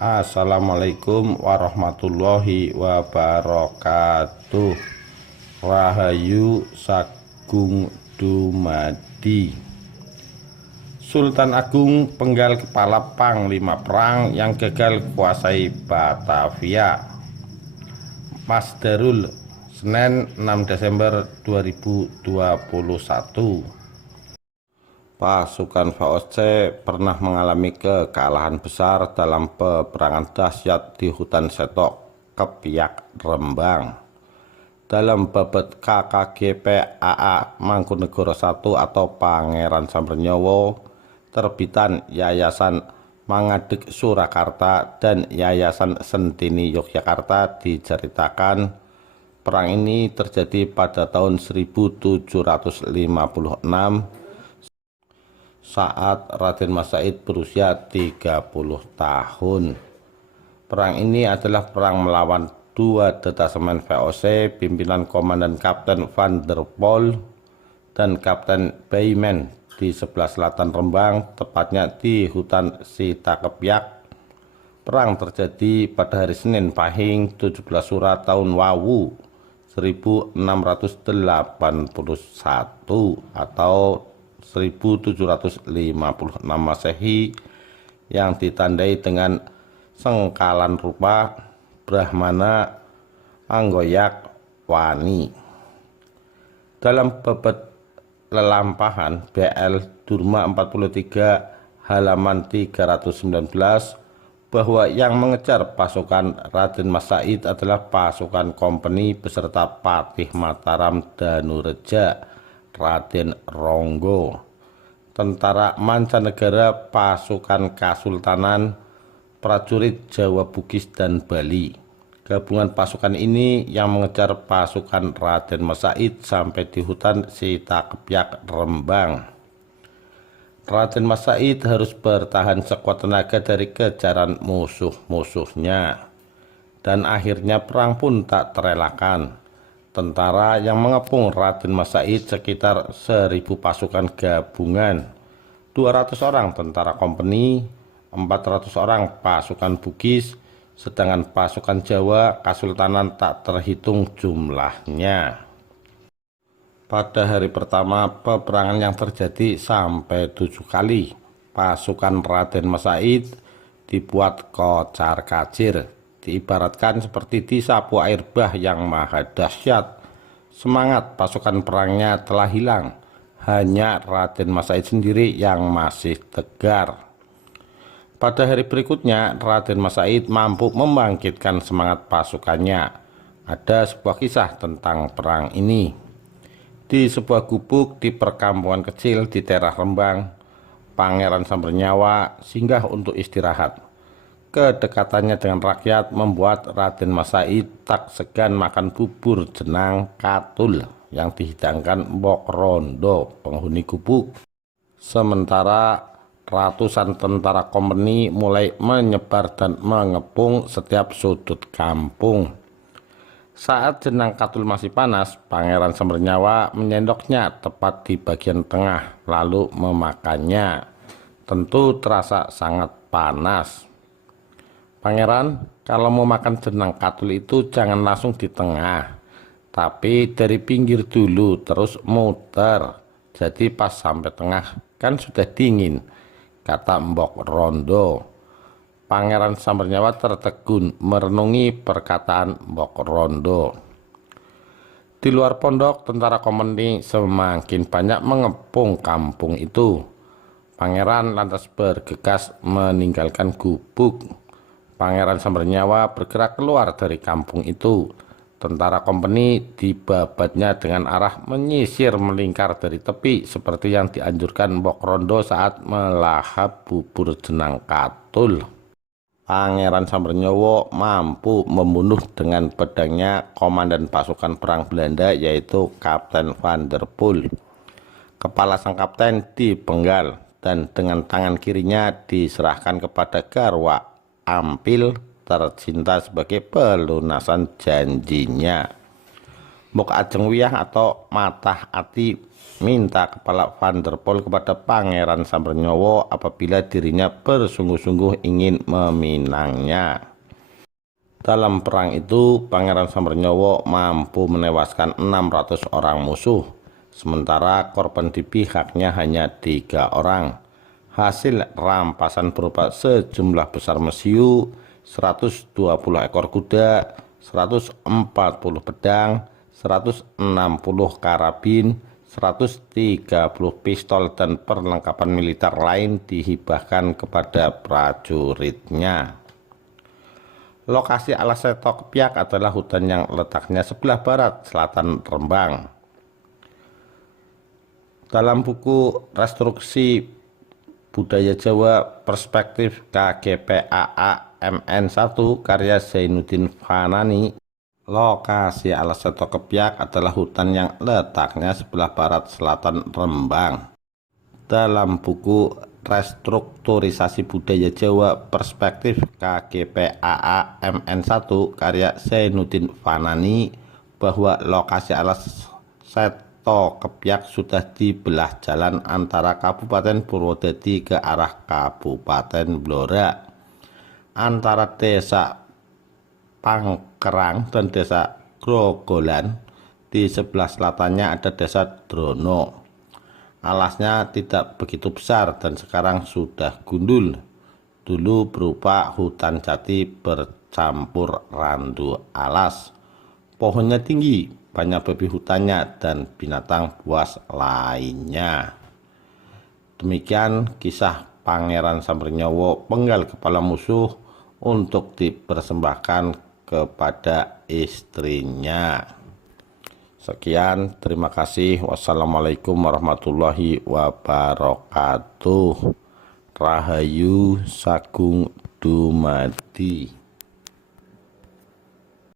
Assalamualaikum warahmatullahi wabarakatuh. Rahayu Sagung Dumadi. Sultan Agung penggal kepala Panglima Perang yang gagal kuasai Batavia. Masdarul, Senin 6 Desember 2021. Pasukan VOC pernah mengalami kekalahan besar dalam peperangan dahsyat di hutan Setok, Kepiak, Rembang. Dalam babet KKGP AA Mangkunegoro I atau Pangeran Sambernyowo, terbitan Yayasan Mangadeg Surakarta dan Yayasan Sentini Yogyakarta, diceritakan perang ini terjadi pada tahun 1756 saat Raden Mas Said berusia 30 tahun. Perang ini adalah perang melawan dua detasemen VOC pimpinan Komandan Kapten Van der Pol dan Kapten Beiman di sebelah selatan Rembang, tepatnya di hutan Sitakepiak. Perang terjadi pada hari Senin Pahing 17 Sura tahun Wawu 1681 atau 1756 Masehi, yang ditandai dengan sengkalan rupa Brahmana Anggoyak Wani. Dalam babet lelampahan BL Durma 43 halaman 319 bahwa yang mengejar pasukan Raden Mas Said adalah pasukan kompeni beserta Patih Mataram Danureja Raden Ronggo, tentara mancanegara, pasukan Kasultanan, prajurit Jawa, Bugis, dan Bali. Gabungan pasukan ini yang mengejar pasukan Raden Mas Said sampai di hutan Sitakepiak, Rembang. Raden Mas Said harus bertahan sekuat tenaga dari kejaran musuh-musuhnya, dan akhirnya perang pun tak terelakkan. Tentara yang mengepung Raden Mas Said sekitar 1000 pasukan gabungan, 200 orang tentara kompeni, 400 orang pasukan Bugis, sedangkan pasukan Jawa Kasultanan tak terhitung jumlahnya. Pada hari pertama peperangan yang terjadi sampai 7 kali, pasukan Raden Mas Said dibuat kocar-kacir, diibaratkan seperti disapu air bah yang maha dahsyat. Semangat pasukan perangnya telah hilang, hanya Raden Mas Said sendiri yang masih tegar. Pada hari berikutnya, Raden Mas Said mampu membangkitkan semangat pasukannya. Ada sebuah kisah tentang perang ini. Di sebuah gubuk di perkampungan kecil di daerah Rembang, Pangeran Sambernyawa singgah untuk istirahat. Kedekatannya dengan rakyat membuat Raden Mas Said tak segan makan bubur jenang katul yang dihidangkan Mbok Rondo, penghuni gubuk. Sementara ratusan tentara kompeni mulai menyebar dan mengepung setiap sudut kampung. Saat jenang katul masih panas, Pangeran Sambernyawa menyendoknya tepat di bagian tengah lalu memakannya. Tentu terasa sangat panas. Pangeran, kalau mau makan jenang katul itu jangan langsung di tengah, tapi dari pinggir dulu terus muter. Jadi pas sampai tengah kan sudah dingin, kata Mbok Rondo. Pangeran Sambernyawa tertegun merenungi perkataan Mbok Rondo. Di luar pondok, tentara kompeni semakin banyak mengepung kampung itu. Pangeran lantas bergegas meninggalkan gubuk. Pangeran Sambernyawa bergerak keluar dari kampung itu. Tentara kompeni dibabatnya dengan arah menyisir melingkar dari tepi seperti yang dianjurkan Mbok Rondo saat melahap bubur jenang katul. Pangeran Sambernyawa mampu membunuh dengan pedangnya komandan pasukan perang Belanda, yaitu Kapten Van der Pol. Kepala sang kapten dipenggal dan dengan tangan kirinya diserahkan kepada Garwa Ampil tercinta sebagai pelunasan janjinya. Mbok Ajeng Wiyah atau Matah Ati minta kepala Vanderpol kepada Pangeran Sambernyowo apabila dirinya bersungguh-sungguh ingin meminangnya. Dalam perang itu, Pangeran Sambernyowo mampu menewaskan 600 orang musuh, sementara korban di pihaknya hanya 3 orang. Hasil rampasan berupa sejumlah besar mesiu, 120 ekor kuda, 140 pedang, 160 karabin, 130 pistol dan perlengkapan militer lain dihibahkan kepada prajuritnya. Lokasi Alas Seto Kepyak adalah hutan yang letaknya sebelah barat selatan Rembang. Dalam buku Rekonstruksi Budaya Jawa Perspektif KGPAA MN1 karya Zainuddin Fanani, lokasi Alas Seto Kepyak adalah hutan yang letaknya sebelah barat selatan Rembang. Dalam buku Restrukturisasi Budaya Jawa Perspektif KGPAA MN1 karya Zainuddin Fanani bahwa lokasi Alas Seto Kepyak sudah di belah jalan antara Kabupaten Purwodadi ke arah Kabupaten Blora, antara Desa Pangkerang dan Desa Grogolan. Di sebelah selatannya ada Desa Drono. Alasnya tidak begitu besar dan sekarang sudah gundul. Dulu berupa hutan jati bercampur randu alas. Pohonnya tinggi, banyak babi hutannya dan binatang buas lainnya. Demikian kisah Pangeran Sambernyowo penggal kepala musuh untuk dipersembahkan kepada istrinya. Sekian, terima kasih. Wassalamualaikum warahmatullahi wabarakatuh. Rahayu Sagung Dumadi.